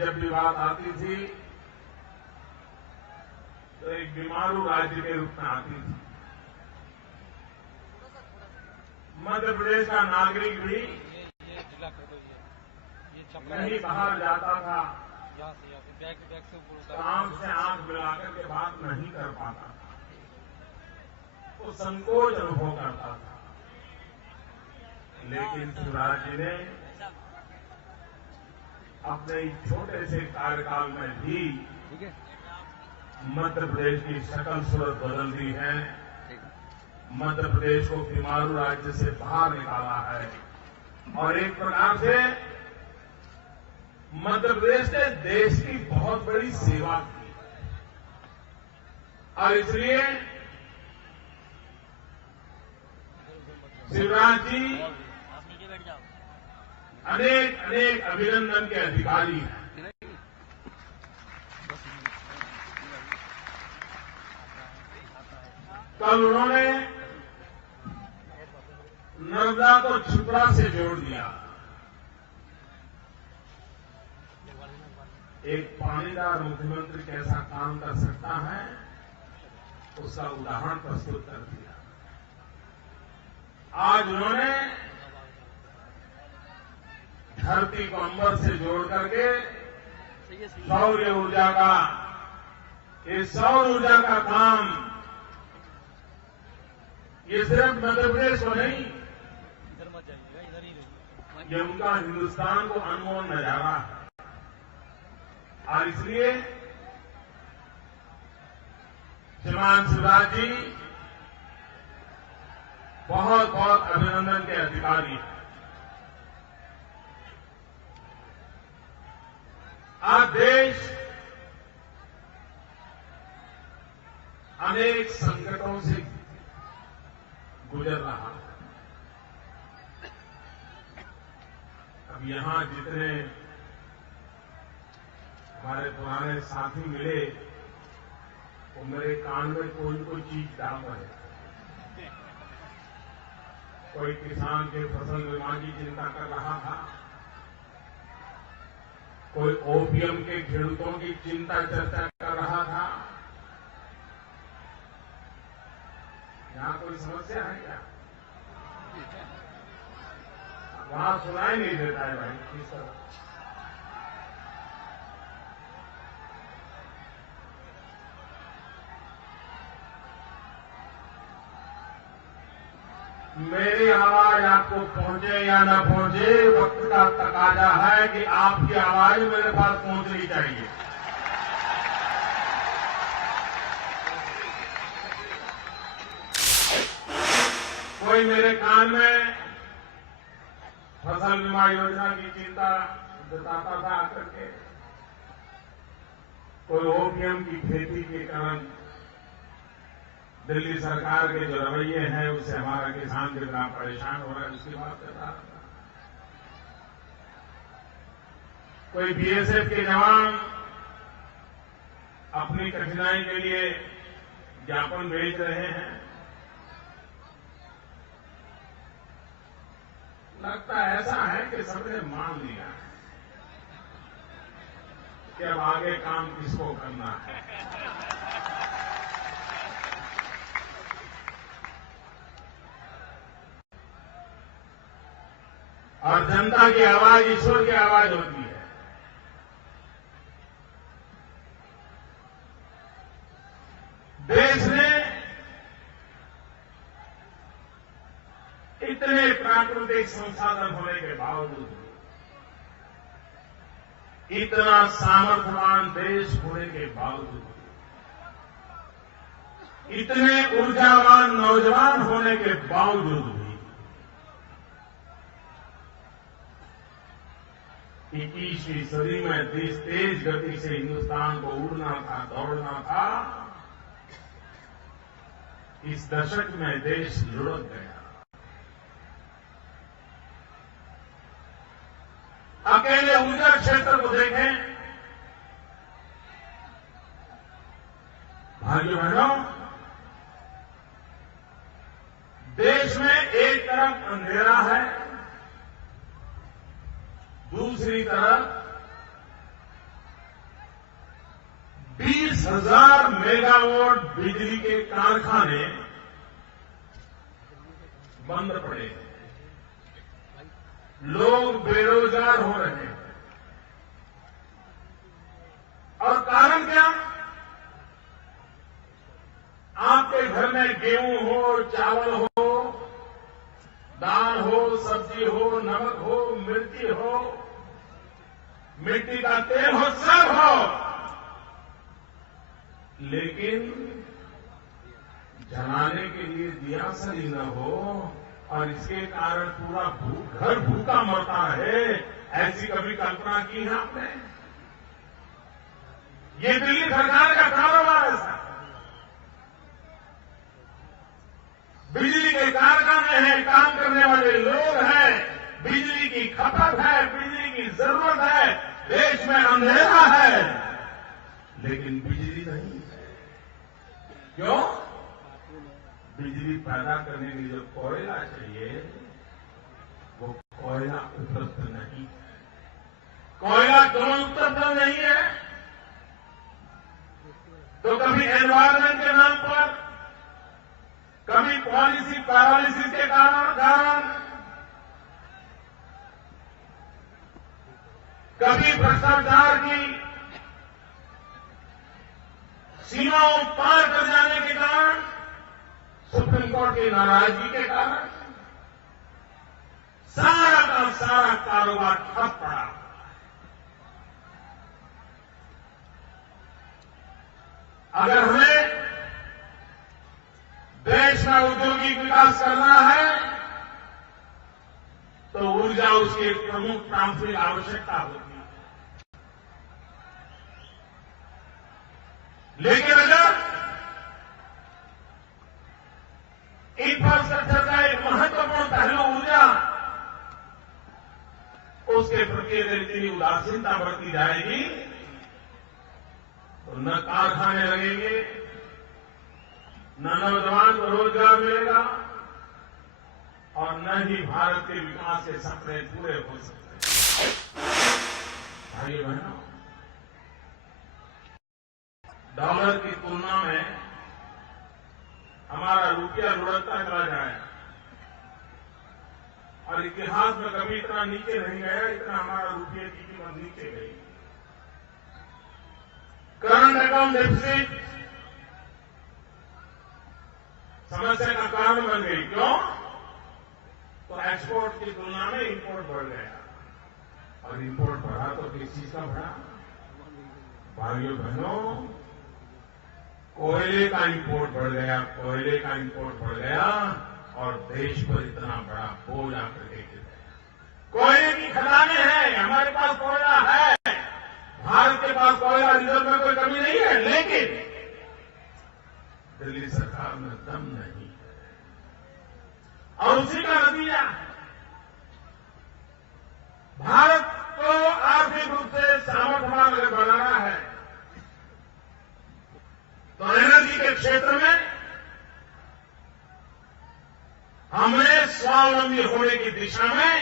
जब भी बात आती थी तो एक बीमारू राज्य के रूप में आती थी। मध्य प्रदेश का नागरिक भी कहीं बाहर जाता था तो आंख से आंख मिलाकर के बात नहीं कर पाता था, तो संकोच अनुभव करता था। लेकिन शिवराज जी ने अपने इस छोटे से कार्यकाल में भी मध्य प्रदेश की शकल सूरत बदल दी है, मध्य प्रदेश को बीमारू राज्य से बाहर निकाला है और एक प्रकार से मध्य प्रदेश ने देश की बहुत बड़ी सेवा की और इसलिए शिवराज जी अनेक अनेक अभिनंदन के अधिकारी हैं। कल उन्होंने नर्मदा को क्षिप्रा से जोड़ दिया। एक पानीदार मुख्यमंत्री कैसा काम कर सकता है उसका उदाहरण प्रस्तुत कर दिया। आज उन्होंने धरती को अंबर से जोड़ करके सौर ऊर्जा का, ये सौर ऊर्जा का काम ये सिर्फ मध्य प्रदेश को नहीं, ये उनका हिंदुस्तान को अनमोल नजारा है और इसलिए श्रीमान शिवराज जी बहुत बहुत अभिनंदन के अधिकारी हैं। आज देश अनेक संकटों से गुजर रहा है। अब यहां जितने हमारे पुराने साथी मिले वो मेरे कान में कोई न कोई चीज डाल रहे हैं। कोई किसान के फसल बीमा की चिंता कर रहा था, कोई ओपीएम के खेडूतों की चिंता चर्चा कर रहा था। यहां कोई समस्या है क्या? वहां सुनाई नहीं देता है भाई किस तरह। मेरी आवाज आपको पहुंचे या न पहुंचे, वक्त का तकाजा है कि आपकी आवाज मेरे पास पहुंचनी चाहिए। कोई मेरे कान में फसल बीमा योजना की चिंता जताता था आकर के, कोई ओपीएम की खेती के कारण दिल्ली सरकार के जो रवैये हैं उससे हमारा किसान कितना परेशान हो रहा है उसकी बात कर रहा था। कोई बीएसएफ के जवान अपनी कठिनाई के लिए ज्ञापन भेज रहे हैं। लगता ऐसा है कि सबने मान लिया कि अब आगे काम किसको करना है। और जनता की आवाज ईश्वर की आवाज होती है। देश ने इतने प्राकृतिक संसाधन होने के बावजूद, इतना सामर्थ्यवान देश होने के बावजूद, इतने ऊर्जावान नौजवान होने के बावजूद भी 21वीं सदी में तेज गति से हिंदुस्तान को उड़ना था, दौड़ना था। इस दशक में देश लुढ़क गया। अकेले ऊर्जा क्षेत्र को देखें, भाइयों बहनों, देश में एक तरफ अंधेरा है, दूसरी तरफ 20,000 मेगावाट बिजली के कारखाने बंद पड़े हैं। लोग बेरोजगार हो रहे हैं। और कारण क्या? आपके घर में गेहूं हो, चावल हो, दाल हो, सब्जी हो, नमक हो, मिर्ची हो, मिट्टी का तेल हो, सब हो, लेकिन जलाने के लिए दिया सही न हो और इसके कारण पूरा घर भूखा मरता है। ऐसी कभी कल्पना की है आपने? ये दिल्ली सरकार का कारोबार है। बिजली के कारखाने हैं, काम करने वाले लोग हैं, बिजली की खपत है, बिजली की जरूरत है, देश में अंधेरा है, लेकिन बिजली नहीं है। क्यों? बिजली पैदा करने के लिए जो कोयला चाहिए वो कोयला उपलब्ध नहीं है। कोयला क्यों उपलब्ध नहीं है? तो कभी एनवायरमेंट के नाम पर, कभी पॉलिसी पैरालिसिस के कारण, कभी भ्रष्टाचार की सीमाओं पार कर जाने के कारण, सुप्रीम कोर्ट की नाराजगी के कारण सारा का सारा कारोबार ठप पड़ा। अगर हमें देश में औद्योगिक विकास करना है तो ऊर्जा उसकी एक प्रमुख प्राथमिक आवश्यकता होती है। लेकिन अगर इंफ्रास्ट्रक्चर का एक महत्वपूर्ण पहलू ऊर्जा, उसके प्रति अगर इतनी उदासीनता बरती जाएगी तो न कारखाने लगेंगे, न नौजवान को रोजगार मिलेगा और न ही भारत के विकास के सपने पूरे हो सकते हैं। भाइयों बहनों, डॉलर की तुलना में हमारा रुपया लुढ़कता चला जाएगा और इतिहास में कभी इतना नीचे नहीं गया, इतना हमारा रुपये की कीमत नीचे गई। करंट अकाउंट डेफिसिट समस्या का कारण बन गई। क्यों? तो एक्सपोर्ट की तुलना में इंपोर्ट बढ़ गया और इंपोर्ट बढ़ा तो किस चीज का बढ़ा? भाइयों बहनों, कोयले का इंपोर्ट बढ़ गया, कोयले का इंपोर्ट बढ़ गया और देश पर इतना बड़ा बोझ आकर के गिर गया। कोयले की खदानें हैं, हमारे पास कोयला है, भारत के पास कोयला रिजर्व में कोई कमी नहीं है, लेकिन दिल्ली सरकार में दम नहीं है। और उसी का नतीजा भारत को आर्थिक रूप से सामर्थ्यवान अगर बनाना है तो एनर्जी के क्षेत्र में हमें स्वावलंबी होने की दिशा में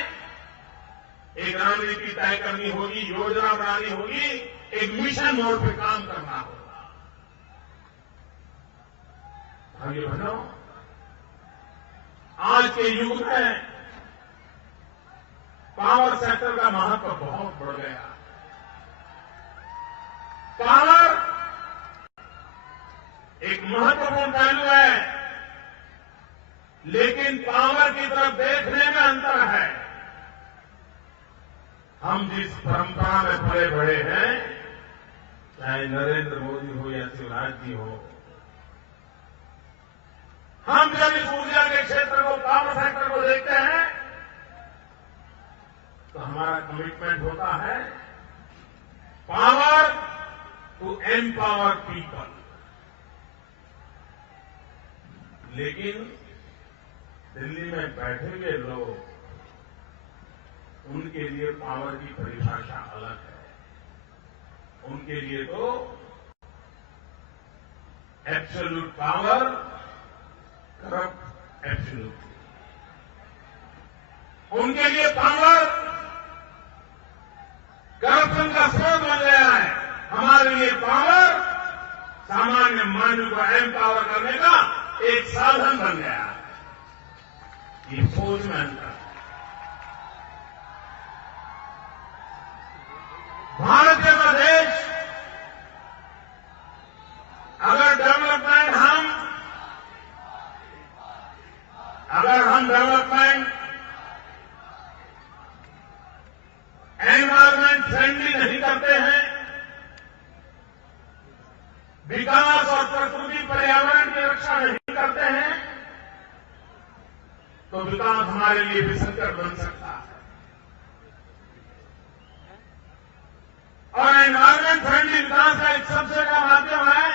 एक रणनीति तय करनी होगी, योजना बनानी होगी, एक मिशन मोड पे काम करना होगा। भाइयों बहनों, आज के युग में पावर सेक्टर का महत्व बहुत बढ़ गया। पावर एक महत्वपूर्ण पहलू है, लेकिन पावर की तरफ देखने में अंतर है। हम जिस परंपरा में पले बढ़े हैं, चाहे नरेंद्र मोदी हो या शिवराज जी हो, हम जब इस ऊर्जा के क्षेत्र को, पावर सेक्टर को देखते हैं तो हमारा कमिटमेंट होता है पावर टू एम्पावर पीपल। लेकिन दिल्ली में बैठे हुए लोग, उनके लिए पावर की परिभाषा अलग है। उनके लिए तो एब्सोल्यूट पावर, करप्ट एब्सोल्यूट। उनके लिए पावर करप्शन का स्रोत बन गया है। हमारे लिए पावर सामान्य मानव को एम्पावर करने का एक साधन बन गया। ये सोच में अंतर। भारत जैसा देश अगर हम डेवलपमेंट एनवायरमेंट फ्रेंडली नहीं करते हैं, विकास और प्रकृति पर्यावरण की रक्षा नहीं करते हैं, तो विकास हमारे लिए भी संकट बन सकता है। और एनवायरमेंट फ्रेंडली विकास का एक सबसे बड़ा माध्यम है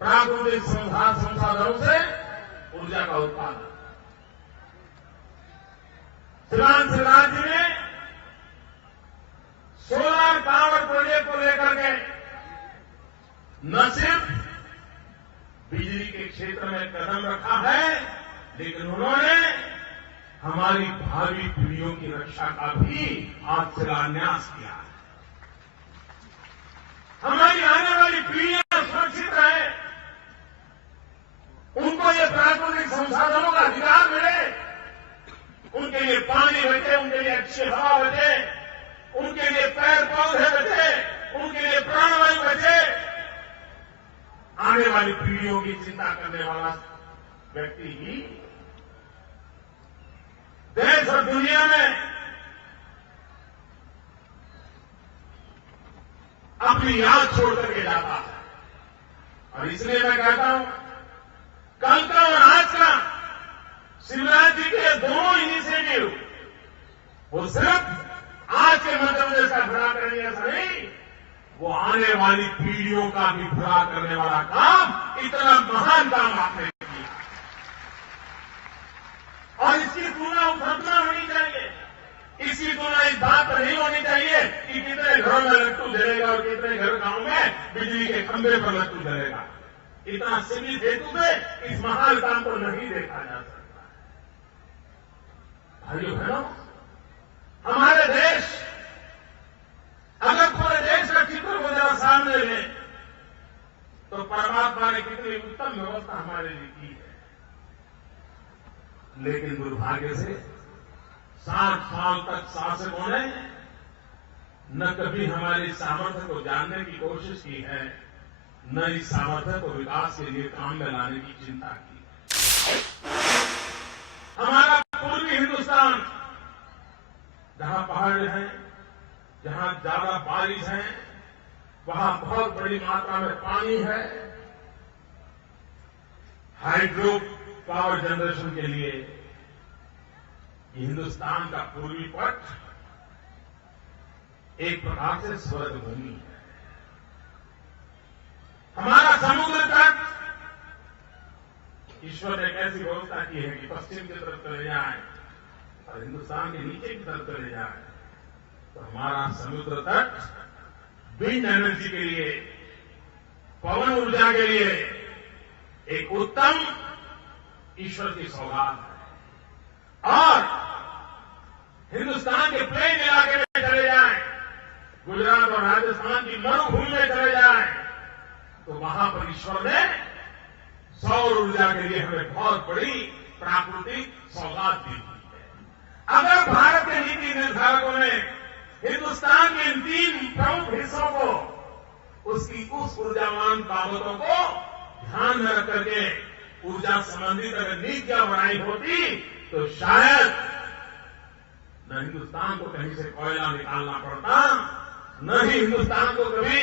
प्राकृतिक संसाधनों से ऊर्जा का उत्पादन। श्रीमान शिवराज जी ने सोलर पावर प्रोजेक्ट को लेकर के न सिर्फ बिजली के क्षेत्र में कदम रखा है, लेकिन उन्होंने हमारी भावी पीढ़ियों की रक्षा का भी आज शिलान्यास किया है। हमारी आने वाली पीढ़ियां सुरक्षित रहे, उनको ये प्राकृतिक संसाधनों का अधिकार मिले, उनके लिए पानी बचे, उनके लिए अच्छी हवा बचे, उनके लिए पेड़ पौधे बचे, उनके लिए प्राणवायु बचे। आने वाली पीढ़ियों की चिंता करने वाला व्यक्ति ही देश और दुनिया में अपनी याद छोड़ करके जाता है। और इसलिए मैं कहता हूं, कल का और आज का शिवराज जी के दोनों इनिशिएटिव वो सिर्फ आज के मध्य प्रदेश का भला करने जैसा नहीं, वो आने वाली पीढ़ियों का भी भला करने वाला काम, इतना महान काम आपने किया। और इसकी तुलना उपलब्धना होनी चाहिए। इसकी तुलना इस बात पर नहीं होनी चाहिए कि कितने घरों में लट्टू जलेगा और कितने घर गांव में बिजली के खंभे पर लट्टू जलेगा। इतना सीमित हेतु से इस महान काम को नहीं देखा जा सकता। भाइयों बहनों, हमारे देश, अगर पूरे देश का चित्र को जरा सामने लें, तो परमात्मा ने कितनी उत्तम व्यवस्था हमारे लिए की है। लेकिन दुर्भाग्य से 60 साल तक शासकों ने न कभी हमारी सामर्थ्य को जानने की कोशिश की है, न इस सामर्थ्य को विकास के लिए काम में लाने की चिंता की। हमारा पूर्वी हिंदुस्तान, जहां पहाड़ हैं, जहां ज्यादा बारिश है, वहां बहुत बड़ी मात्रा में पानी है, हाइड्रो पावर जनरेशन के लिए ये हिंदुस्तान का पूर्वी पट एक प्रकार से स्वर्ग भूमि है। हमारा समुद्र तट, ईश्वर ने एक ऐसी व्यवस्था की है कि पश्चिम की तरफ चले जाए और हिंदुस्तान के नीचे की तरफ चले जाए, तो हमारा समुद्र तट विंड एनर्जी के लिए, पवन ऊर्जा के लिए एक उत्तम ईश्वर की सौगात है। और हिंदुस्तान के प्लेन इलाके में चले जाएं, गुजरात और राजस्थान की मरुभूमि में चले जाएं, तो वहां पर ईश्वर ने सौर ऊर्जा के लिए हमें बहुत बड़ी प्राकृतिक सौगात दी हुई है। अगर भारत के नीति निर्धारकों ने हिंदुस्तान के इन 3 प्रमुख हिस्सों को, उसकी उस ऊर्जावान बाबतों को ध्यान में रख करके ऊर्जा संबंधित अगर नीतियां बनाई होती, तो शायद न हिंदुस्तान को कहीं से कोयला निकालना पड़ता, न ही हिंदुस्तान को कभी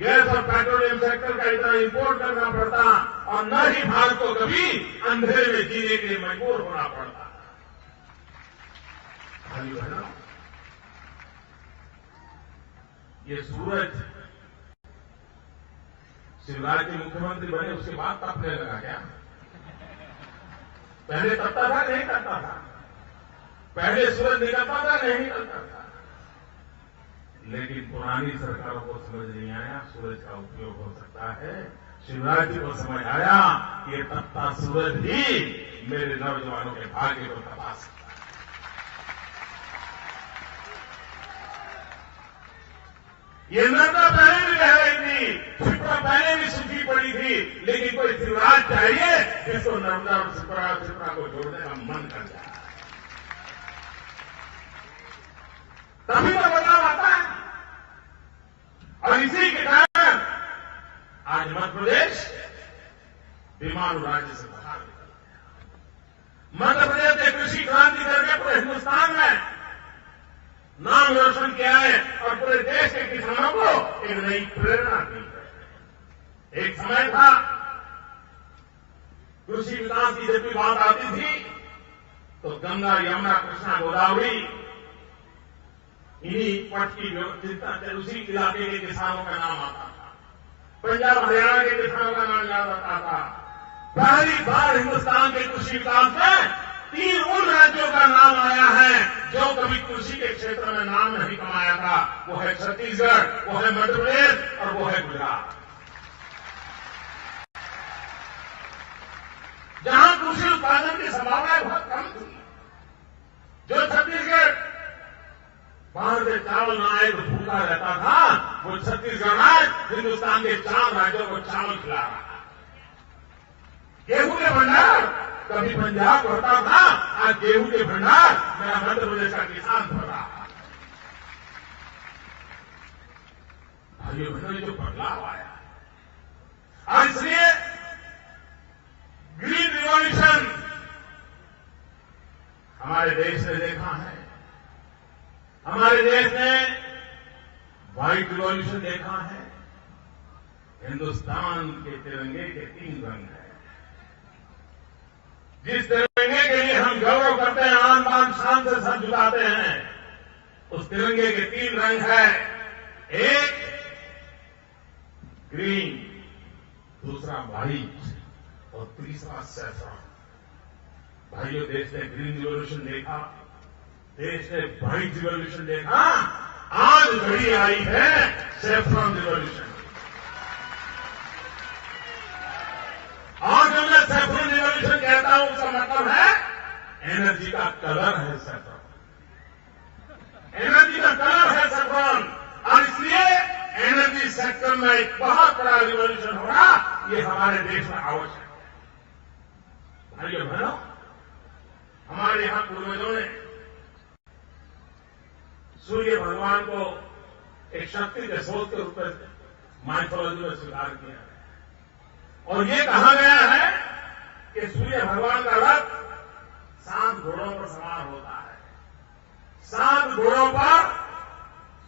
गैस और पेट्रोलियम सेक्टर का इतना इंपोर्ट करना पड़ता, और न ही भारत को कभी अंधेरे में जीने के लिए मजबूर होना पड़ता। भाई बहनों, ये सूरज शिवराज के मुख्यमंत्री बने उसके बाद तपने लगा क्या? पहले तपता था नहीं तपता था? पहले सूरज निकलता था नहीं निकलता था? लेकिन पुरानी सरकारों को समझ नहीं आया सूरज का उपयोग हो सकता है। शिवराज जी को समझ आया ये तपता सूरज ही मेरे नौजवानों के भाग्य को तपा सकता है। ये नर्मदा पहले चाहिए जिसको नर्मदा और त्रिपुरा को जोड़ने का मन कर जाए, तभी तो बदलाव आता है। और इसी के कारण आज मध्य प्रदेश बीमारू राज्य से बाहर निकल गया। मध्य प्रदेश ने कृषि क्रांति करके पूरे हिंदुस्तान में नाम रोशन किया है और पूरे देश के किसानों को एक नई प्रेरणा दी है। एक समय था कृषि विकास की जब भी बात आती थी तो गंगा, यमुना, कृष्णा, गोदावरी इन्हीं पट की व्यवस्थित उसी इलाके के किसानों का नाम आता था। पंजाब, हरियाणा के किसानों का नाम याद आता था। पहली बार हिंदुस्तान के कृषि विकास में 3 उन राज्यों का नाम आया है जो कभी कृषि के क्षेत्र में नाम नहीं कमाया था। वो है छत्तीसगढ़, वो है मध्य प्रदेश और वो है गुजरात। जहां कृषि उत्पादन की संभावनाएं बहुत कम थी, जो छत्तीसगढ़ बाहर से चावल न आए तो भूखा रहता था, वो छत्तीसगढ़ आज हिंदुस्तान के 4 राज्यों को चावल खिला रहा है। गेहूं के भंडार कभी पंजाब भरता था, आज गेहूं के भंडार मेरा मध्य प्रदेश का किसान भर रहा है। भाइयों बहनों, ये जो बदलाव आया है और इसलिए ग्रीन रिवॉल्यूशन हमारे देश ने देखा है। हमारे देश ने व्हाइट रिवॉल्यूशन देखा है। हिंदुस्तान के तिरंगे के 3 रंग हैं। जिस तिरंगे के लिए हम गौरव करते हैं, आन बान शान से सर झुकाते हैं, उस तिरंगे के 3 रंग हैं। एक ग्रीन, दूसरा व्हाइट और तीसरा सैफ्रॉन। भाइयों, देश ने ग्रीन रिवॉल्यूशन देखा, देश ने व्हाइट रिवॉल्यूशन देखा, आज घड़ी आई है सैफ्रॉन रिवॉल्यूशन। और जब मैं सैफ्रॉन रिवॉल्यूशन कहता हूं उसका मतलब है एनर्जी का कलर है सैफ्रॉन, एनर्जी का कलर है सैफ्रॉन। और इसलिए एनर्जी सेक्टर में एक बहुत बड़ा रिवॉल्यूशन होगा, ये हमारे देश में आवश्यक है। भाइयों बहनों, हमारे यहां पूर्वजों ने सूर्य भगवान को एक शक्ति के स्रोत के रूप में माइथोलॉजी में स्वीकार किया है और ये कहा गया है कि सूर्य भगवान का रथ 7 घोड़ों पर सवार होता है। 7 घोड़ों पर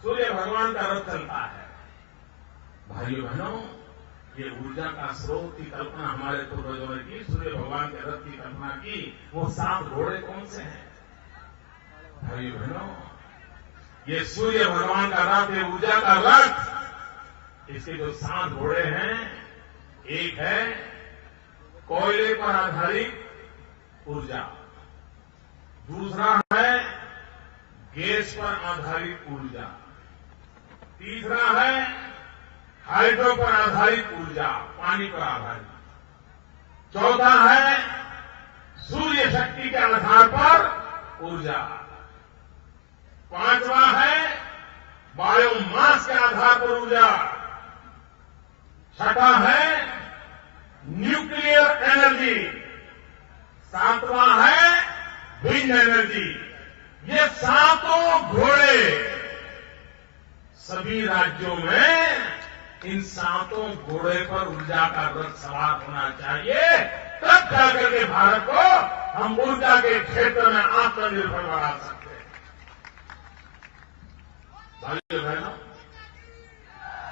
सूर्य भगवान का रथ चलता है। भाइयों बहनों, ये ऊर्जा का स्रोत की कल्पना हमारे पूर्वजों ने की, सूर्य भगवान के रथ की कल्पना की। वो 7 घोड़े कौन से हैं? भाइयों बहनों, ये सूर्य भगवान का रथ, ये ऊर्जा का रथ, इसके जो 7 घोड़े हैं, एक है कोयले पर आधारित ऊर्जा, दूसरा है गैस पर आधारित ऊर्जा, तीसरा है हाइड्रो पर आधारित ऊर्जा, पानी पर आधारित, चौथा है सूर्य शक्ति के आधार पर ऊर्जा, 5वां है बायोमास के आधार पर ऊर्जा, 6ठा है न्यूक्लियर एनर्जी, 7वां है विंड एनर्जी। ये 7 घोड़े सभी राज्यों में, इन 7 घोड़े पर ऊर्जा का रथ सवार होना चाहिए, तब जाकर के भारत को हम ऊर्जा के क्षेत्र में आत्मनिर्भर बना सकते हैं। भाइयों बहनों,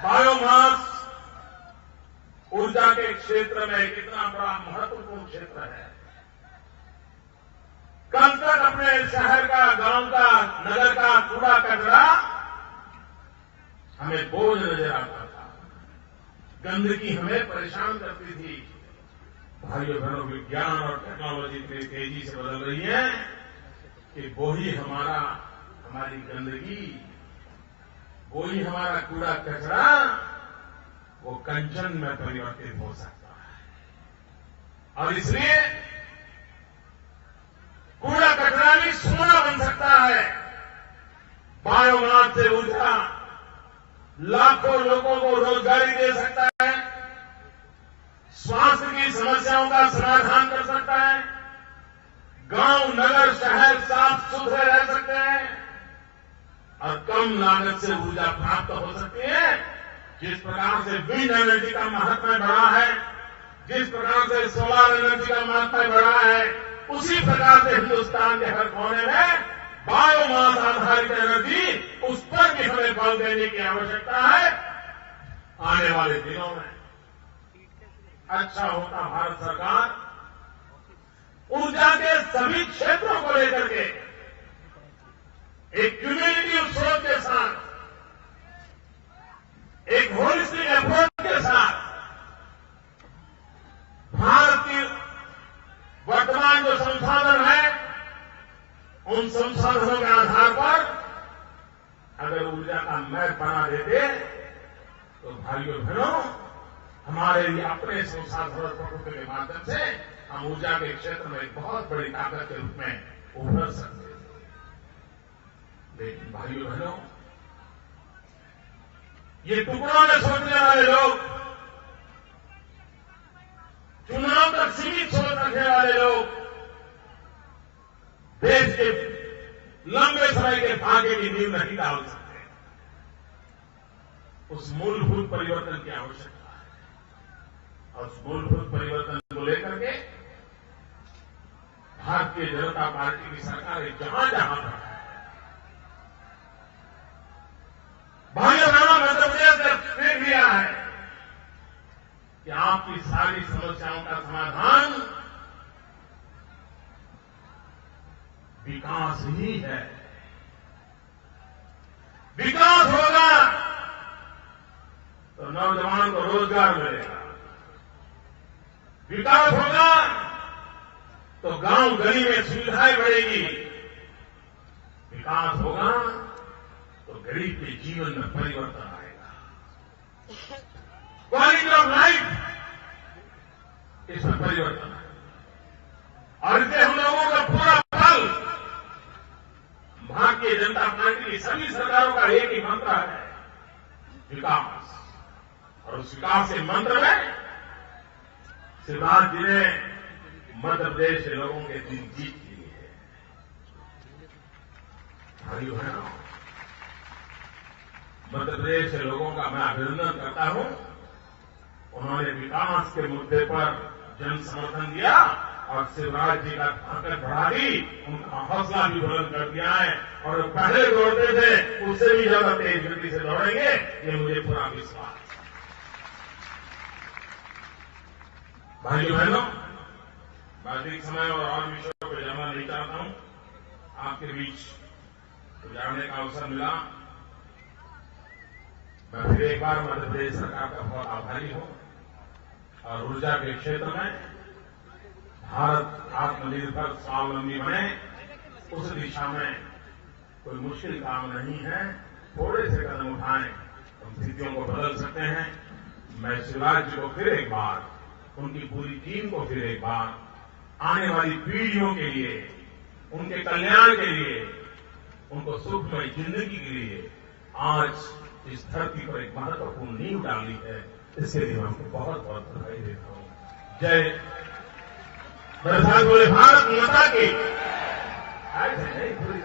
बायोमास ऊर्जा के क्षेत्र में कितना बड़ा महत्वपूर्ण क्षेत्र है। कल तक अपने शहर का, गांव का, नगर का कूड़ा कचरा हमें बोझ नजर आता था, गंदगी हमें परेशान करती थी। भाइयों बहनों, विज्ञान और टेक्नोलॉजी इतनी तेजी से बदल रही है कि वही हमारी गंदगी, वही हमारा कूड़ा कचरा वो कंचन में परिवर्तित हो सकता है। और इसलिए कूड़ा कचरा भी सोना बन सकता है। बायोमास से ऊर्जा लाखों लोगों को रोजगारी दे सकता है, स्वास्थ्य की समस्याओं जिस प्रकार से विंड एनर्जी का महत्व बढ़ा है, जिस प्रकार से सोलर एनर्जी का महत्व बढ़ा है, उसी प्रकार से हिंदुस्तान के हर कोने में बायोमास आधारित एनर्जी, उस पर भी हमें बल देने की आवश्यकता है। आने वाले दिनों में अच्छा होता भारत सरकार ऊर्जा के सभी क्षेत्रों को लेकर के एक क्यूम्युलेटिव सोच के साथ, एक होलिस्टिक अप्रोच के साथ भारत की वर्तमान जो संसाधन है, उन संसाधनों के आधार पर अगर ऊर्जा का मैप बना देते तो भाइयों बहनों, हमारे लिए अपने संसाधनों प्रभुत्व के माध्यम से हम ऊर्जा के क्षेत्र में एक बहुत बड़ी ताकत के रूप में उभर सकते हैं। लेकिन भाइयों बहनों, ये टुकड़ों में सोचने वाले लोग, चुनाव तक सीमित सोच रखने वाले लोग देश के लंबे समय के भाग्य की नींव नहीं डाल सकते। उस मूलभूत परिवर्तन की आवश्यकता है और उस मूलभूत परिवर्तन को लेकर के भारतीय जनता पार्टी की सरकार जहां जहां पर है, भाइयों बहनों, मध्य प्रदेश ने देख लिया है कि आपकी सारी समस्याओं का समाधान विकास ही है। विकास होगा तो नौजवान को रोजगार मिलेगा, विकास होगा तो गांव गली में सुविधाएं बढ़ेगी, विकास होगा तो गरीब के जीवन में परिवर्तन आएगा, क्वालिटी ऑफ लाइफ इसमें परिवर्तन आएगा। और इसे हम लोगों का पूरा फल भारतीय जनता पार्टी की सभी सरकारों का एक ही मंत्र है, विकास। और उस विकास के मंत्र में शिवराज जी ने मध्य प्रदेश के लोगों के दिल जीत लिए है। भाइयों बहनों, मध्य प्रदेश के लोगों का मैं अभिनंदन करता हूं। उन्होंने विकास के मुद्दे पर जन समर्थन दिया और शिवराज जी का ताकत बढ़ा दी, उनका हौसला भी बुलंद कर दिया है और पहले दौड़ते थे उससे भी ज्यादा तेज गति से दौड़ेंगे, ये मुझे पूरा विश्वास है। भाइयों बहनों, मैं अधिक समय और विषयों पर जाना नहीं चाहता हूं। आपके बीच जाने का अवसर मिला, मैं फिर एक बार मध्य प्रदेश सरकार का बहुत आभारी हूं और ऊर्जा के क्षेत्र में भारत आत्मनिर्भर स्वावलंबी बने, उस दिशा में कोई मुश्किल काम नहीं है। थोड़े से कदम उठाएं, हम स्थितियों को बदल सकते हैं। मैं शिवराज जी को फिर एक बार, उनकी पूरी टीम को फिर एक बार, आने वाली पीढ़ियों के लिए, उनके कल्याण के लिए, उनको सुखमय जिंदगी के लिए आज इस धरती पर एक महत्वपूर्ण नींव डाली है, इसके लिए मैं उनको बहुत बहुत बधाई देता हूं। जय मेरे साथ बोले भारत माता की। ऐसे नहीं पूरी